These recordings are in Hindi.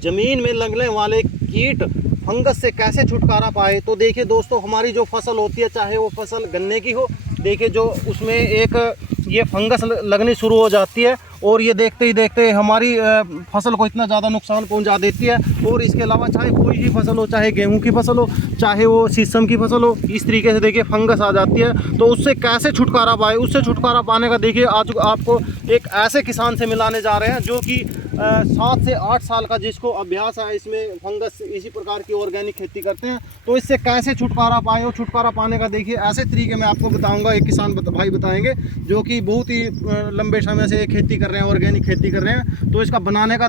ज़मीन में लगने वाले कीट फंगस से कैसे छुटकारा पाए। तो देखिए दोस्तों, हमारी जो फसल होती है, चाहे वो फसल गन्ने की हो, देखिए जो उसमें एक ये फंगस लगनी शुरू हो जाती है और ये देखते ही देखते हमारी फसल को इतना ज़्यादा नुकसान पहुंचा देती है। और इसके अलावा चाहे कोई भी फसल हो, चाहे गेहूं की फसल हो, चाहे वो शीशम की फसल हो, इस तरीके से देखिए फंगस आ जाती है। तो उससे कैसे छुटकारा पाए, उससे छुटकारा पाने का देखिए आज आपको एक ऐसे किसान से मिलाने जा रहे हैं जो कि 7 से 8 साल का जिसको अभ्यास है इसमें फंगस इसी प्रकार की ऑर्गेनिक खेती करते हैं। तो इससे कैसे छुटकारा पाए और छुटकारा पाने का देखिए ऐसे तरीके मैं आपको बताऊंगा, एक किसान भाई बताएंगे जो कि बहुत ही लंबे समय से खेती कर रहे हैं, ऑर्गेनिक खेती कर रहे हैं। तो इसका बनाने का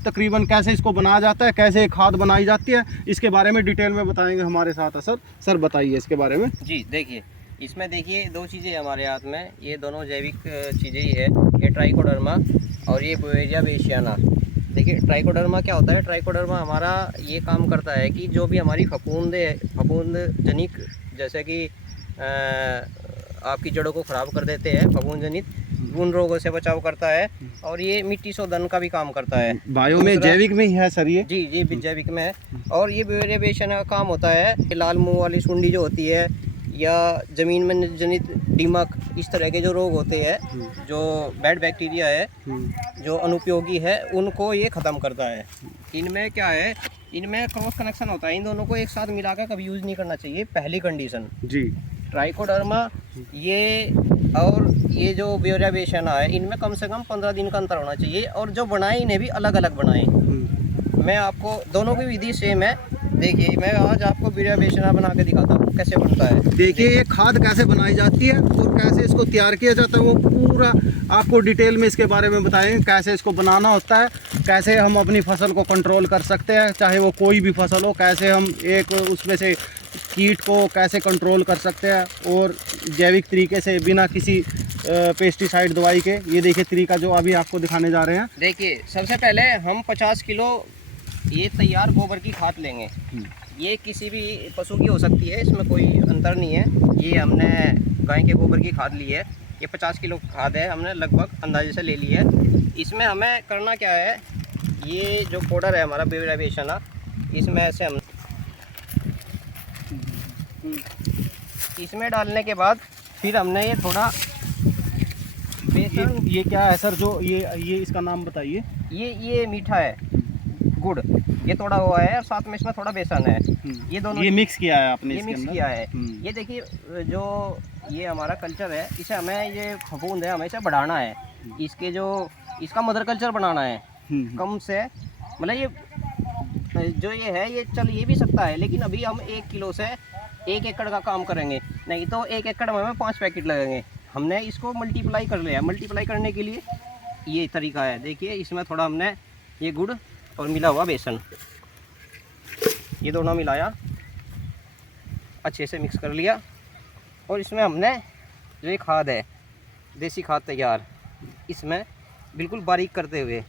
तकरीबन कैसे इसको बनाया जाता है, कैसे खाद बनाई जाती है, इसके बारे में डिटेल में बताएंगे हमारे साथ है सर बताइए इसके बारे में। जी देखिए, इसमें देखिए 2 चीज़ें हमारे हाथ में, ये दोनों जैविक चीज़ें ही है, ये ट्राइकोडर्मा और ये ब्यूवेरिया बेसियाना। देखिए ट्राइकोडर्मा क्या होता है, ट्राइकोडर्मा हमारा ये काम करता है कि जो भी हमारी फफूंद जनिक, जैसे कि आपकी जड़ों को ख़राब कर देते हैं, फफूंद जनित उन रोगों से बचाव करता है। और ये मिट्टी शोधन का भी काम करता है। बायो में जैविक में ही है सर ये? जी जी जैविक में है। और ये ब्यूवेरिया बेसियाना का काम होता है, लाल मुँह वाली सुंडी जो होती है या ज़मीन में जनित दीमक, इस तरह के जो रोग होते हैं, जो बैड बैक्टीरिया है, जो अनुपयोगी है, उनको ये ख़त्म करता है। इनमें क्या है, इनमें क्रॉस कनेक्शन होता है, इन दोनों को एक साथ मिलाकर कभी यूज़ नहीं करना चाहिए, पहली कंडीशन। जी ट्राइकोडर्मा ये और ये जो ब्यूवेरिया बेसियाना है, इनमें कम से कम 15 दिन का अंतर होना चाहिए। और जो बनाए इन्हें भी अलग अलग बनाएं। मैं आपको दोनों की विधि सेम है। देखिए मैं आज आपको ब्यूवेरिया बेसियाना बना के दिखाता हूँ कैसे बनता है। देखिए ये खाद कैसे बनाई जाती है और कैसे इसको तैयार किया जाता है, वो पूरा आपको डिटेल में इसके बारे में बताएंगे। कैसे इसको बनाना होता है, कैसे हम अपनी फसल को कंट्रोल कर सकते हैं, चाहे वो कोई भी फसल हो, कैसे हम एक उसमें से कीट को कैसे कंट्रोल कर सकते हैं और जैविक तरीके से बिना किसी पेस्टिसाइड दवाई के। ये देखिए तरीका जो अभी आपको दिखाने जा रहे हैं। देखिए सबसे पहले हम 50 किलो ये तैयार गोबर की खाद लेंगे। ये किसी भी पशु की हो सकती है, इसमें कोई अंतर नहीं है। ये हमने गाय के गोबर की खाद ली है, ये 50 किलो खाद है, हमने लगभग अंदाजे से ले ली है। इसमें हमें करना क्या है, ये जो पाउडर है हमारा ब्यूवेरिया बेसियाना, इसमें ऐसे हम इसमें डालने के बाद फिर हमने ये थोड़ा बेसन, ये क्या है सर, जो ये इसका नाम बताइए। ये मीठा है, गुड़ ये थोड़ा हुआ है और साथ में इसमें थोड़ा बेसन है। ये दोनों ये मिक्स किया है आपने, ये इसके मिक्स अंदर किया है। ये देखिए जो ये हमारा कल्चर है, इसे हमें ये फफूंद है, हमें इसे बढ़ाना है। इसके जो इसका मदर कल्चर बनाना है कम से, मतलब ये जो ये है ये चल ये भी सकता है, लेकिन अभी हम 1 किलो से 1 एकड़ का काम करेंगे, नहीं तो 1 एकड़ में हमें 5 पैकेट लगेंगे। हमने इसको मल्टीप्लाई कर लिया। मल्टीप्लाई करने के लिए ये तरीका है। देखिए इसमें थोड़ा हमने ये गुड़ और मिला हुआ बेसन, ये दोनों मिलाया, अच्छे से मिक्स कर लिया। और इसमें हमने जो ये खाद है, देसी खाद तैयार, इसमें बिल्कुल बारीक करते हुए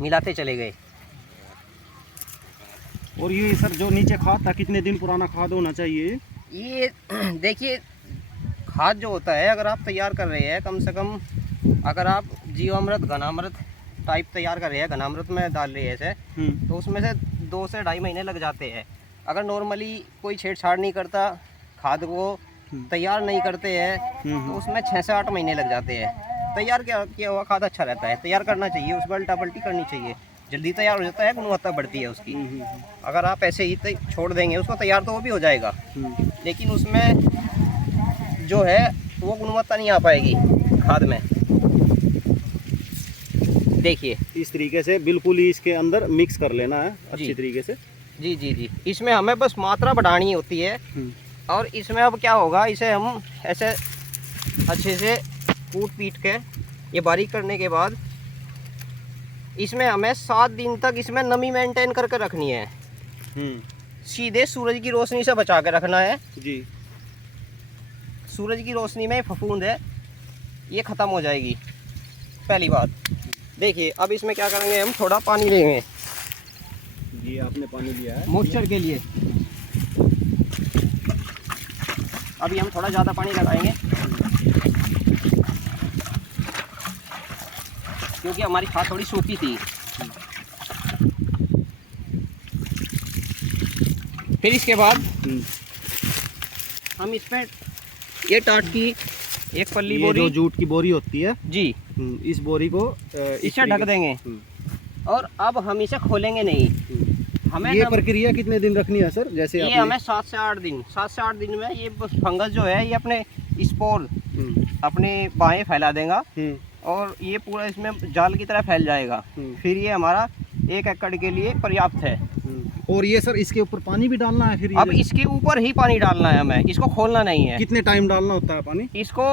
मिलाते चले गए। और ये सर जो नीचे खाद था, कितने दिन पुराना खाद होना चाहिए? ये देखिए खाद जो होता है, अगर आप तैयार कर रहे हैं, कम से कम अगर आप जीवामृत घनामृत टाइप तैयार कर रहे हैं, घनामृत में डाल रहे हैं ऐसे, तो उसमें से 2 से 2.5 महीने लग जाते हैं। अगर नॉर्मली कोई छेड़छाड़ नहीं करता, खाद को तैयार नहीं करते हैं, तो उसमें 6 से 8 महीने लग जाते हैं। तैयार किया हुआ खाद अच्छा रहता है, तैयार करना चाहिए, उस पर उल्टा पल्टी करनी चाहिए, जल्दी तैयार हो जाता है, गुणवत्ता बढ़ती है उसकी। अगर आप ऐसे ही छोड़ देंगे उसको, तैयार तो वो भी हो जाएगा, लेकिन उसमें जो है वो गुणवत्ता नहीं आ पाएगी खाद में। देखिए इस तरीके से बिल्कुल ही इसके अंदर मिक्स कर लेना है अच्छी तरीके से। जी जी जी, इसमें हमें बस मात्रा बढ़ानी होती है। और इसमें अब क्या होगा, इसे हम ऐसे अच्छे से कूट पीट के ये बारीक करने के बाद इसमें हमें 7 दिन तक इसमें नमी मेंटेन करके रखनी है। सीधे सूरज की रोशनी से बचा के रखना है जी। सूरज की रोशनी में फफूंद है ये ख़त्म हो जाएगी, पहली बात। देखिए अब इसमें क्या करेंगे, हम थोड़ा पानी देंगे जी। आपने पानी दिया है मॉइस्चर के लिए। अभी हम थोड़ा ज़्यादा पानी लगाएंगे क्योंकि हमारी खाद थोड़ी सूखी थी। फिर इसके बाद हम इस पर ये टाट की एक पल्ली ये बोरी, जो जूट की बोरी होती है जी, इस बोरी को इसे ढक देंगे। और अब हम इसे खोलेंगे नहीं। हमें ये प्रक्रिया कितने दिन रखनी है सर? जैसे ये आपने हमें 7 से 8 दिन, 7 से 8 दिन में ये फंगस जो है ये अपने स्पोर अपने बाहें फैला देगा और ये पूरा इसमें जाल की तरह फैल जाएगा। फिर ये हमारा 1 एकड़ के लिए पर्याप्त है। और ये सर इसके ऊपर पानी भी डालना है फिर? अब इसके ऊपर ही पानी डालना है हमें, इसको खोलना नहीं है। कितने टाइम डालना होता है पानी? इसको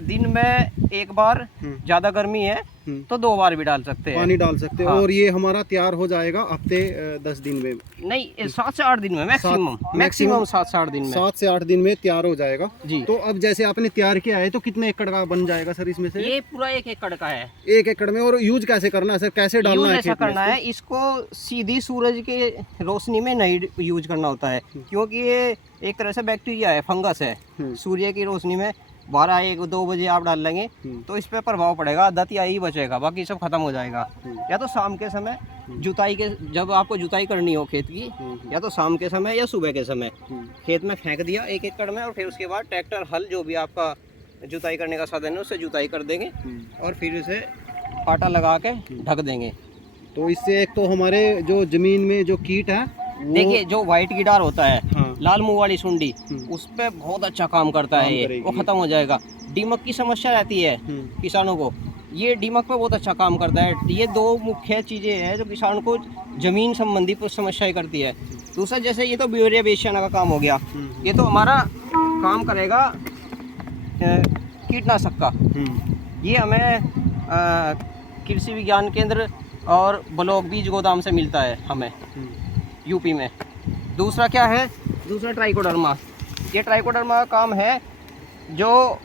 दिन में 1 बार, ज़्यादा गर्मी है तो 2 बार भी डाल सकते हैं, पानी डाल सकते हैं। हाँ। और ये हमारा तैयार हो जाएगा हफ्ते 10 दिन में? नहीं, 7 से 8 दिन में मैक्सिमम 7 से 8 दिन में। 7 से 8 दिन में तैयार हो जाएगा जी। तो अब जैसे आपने तैयार किया है तो कितने एकड़ का बन जाएगा सर इसमें से? ये पूरा 1 एकड़ का है। 1 एकड़ में। और यूज कैसे करना है सर? कैसे डालना यूज है ऐसा खेत में करना है, इसको सीधी सूरज के रोशनी में नहीं यूज करना होता है, क्योंकि ये एक तरह से बैक्टीरिया है, फंगस है। सूर्य की रोशनी में 12-1-2 बजे आप डाल लेंगे तो इस पे प्रभाव पड़ेगा, दतिया ही बचेगा, बाकी सब खत्म हो जाएगा। या तो शाम के समय जुताई के, जब आपको जुताई करनी हो खेत की, या तो शाम के समय या सुबह के समय खेत में फेंक दिया 1 एकड़ में, और फिर उसके बाद ट्रैक्टर, हल, जो भी आपका जुताई करने का साधन है उससे जुताई कर देंगे और फिर उसे पाटा लगा के ढक देंगे। तो इससे एक तो हमारे जो जमीन में जो कीट है देखिए, जो व्हाइट कीटार होता है, हाँ। लाल मुंह वाली सुंडी, उस पे बहुत अच्छा काम करता है ये, वो खत्म हो जाएगा। दीमक की समस्या रहती है किसानों को, ये दीमक पे बहुत अच्छा काम करता है। ये 2 मुख्य चीज़ें हैं जो किसान को जमीन संबंधी समस्याएं करती है। दूसरा, जैसे ये तो ब्यूरिया बेसियाना का काम हो गया, ये तो हमारा काम करेगा कीटनाशक का। ये हमें कृषि विज्ञान केंद्र और ब्लॉक बीज गोदाम से मिलता है हमें, यूपी में। दूसरा क्या है? दूसरा ट्राइकोडर्मा। ये ट्राइकोडर्मा का काम है जो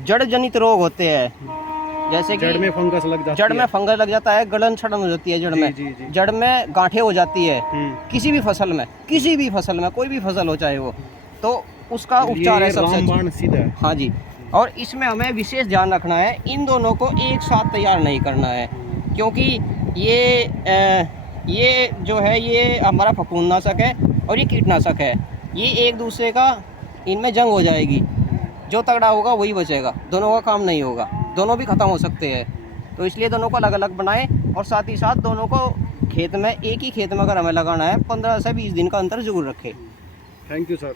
जड़ जनित रोग होते हैं, जैसे कि जड़ में फंगस लग जाती है। जड़ में फंगस लग जाता है, गलन छड़न हो जाती है जड़ में, जी। जड़ में गांठें हो जाती है किसी भी फसल में, कोई भी फसल हो चाहे वो, तो उसका उपचार है सबसे रामबाण सीधा है। हाँ जी। और इसमें हमें विशेष ध्यान रखना है, इन दोनों को एक साथ तैयार नहीं करना है, क्योंकि ये जो है ये हमारा फफूंदनाशक है और ये कीटनाशक है। ये एक दूसरे का, इनमें जंग हो जाएगी, जो तगड़ा होगा वही बचेगा, दोनों का काम नहीं होगा, दोनों भी ख़त्म हो सकते हैं। तो इसलिए दोनों को अलग अलग बनाएं और साथ ही साथ दोनों को खेत में, एक ही खेत में अगर हमें लगाना है 15 से 20 दिन का अंतर जरूर रखें। Thank you sir.